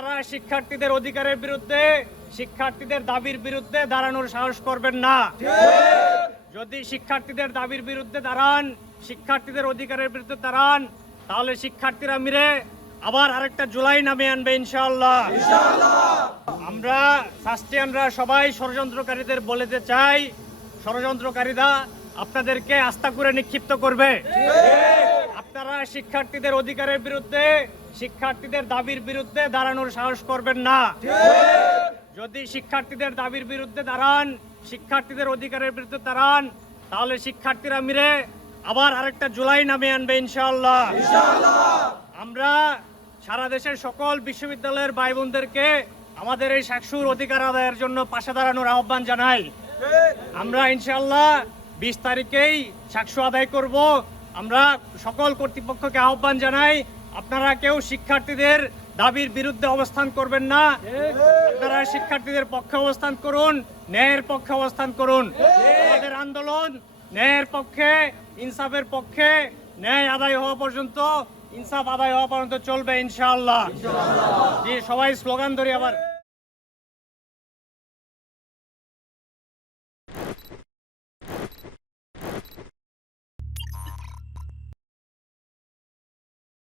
আপনারা শিক্ষার্থীদের অধিকারের বিরুদ্ধে, শিক্ষার্থীদের দাবির বিরুদ্ধে দাঁড়ানোর সাহস করবেন না। যদি শিক্ষার্থীদের দাবির বিরুদ্ধে দাঁড়ান, শিক্ষার্থীদের অধিকারের বিরুদ্ধে দাঁড়ান, তাহলে শিক্ষার্থীরা মিলে আবার আরেকটা জুলাই নামিয়ে আনবে ইনশাআল্লাহ। আমরা সাস্টিয়ানরা সবাই ষড়যন্ত্রকারীদের বলতে চাই, ষড়যন্ত্রকারীরা আপনাদেরকে আস্থা করে নিক্ষিপ্ত করবে। আপনারা শিক্ষার্থীদের অধিকারের বিরুদ্ধে, শিক্ষার্থীদের দাবির বিরুদ্ধে দাঁড়ানোর সাহস করবেন না। যদি শিক্ষার্থীদের দাবির বিরুদ্ধে দাঁড়ান, শিক্ষার্থীদের অধিকারের বিরুদ্ধে দাঁড়ান, তাহলে শিক্ষার্থীরা মিলে আবার আরেকটা জুলাই নামিয়ে আনবে ইনশাআল্লাহ। আমরা সারা দেশের সকল বিশ্ববিদ্যালয়ের ভাই বোনদেরকে আমাদের এই শাকসুর অধিকার আদায়ের জন্য পাশে দাঁড়ানোর আহ্বান জানাই। আমরা ইনশাআল্লাহ 20 তারিখেই শাকসু আদায় করব। আমরা সকল কর্তৃপক্ষকে আহ্বান জানাই, আপনারা কেউ শিক্ষার্থীদের দাবির বিরুদ্ধে অবস্থান করবেন না। আপনারা শিক্ষার্থীদের পক্ষে অবস্থান করুন, ন্যায়ের পক্ষে অবস্থান করুন। আমাদের আন্দোলন ন্যায়ের পক্ষে, ইনসাফের পক্ষে, ন্যায় আদায় হওয়া পর্যন্ত, ইনসাফ আদায় হওয়া পর্যন্ত চলবে ইনশাআল্লাহ। জি, সবাই স্লোগান ধরি আবার।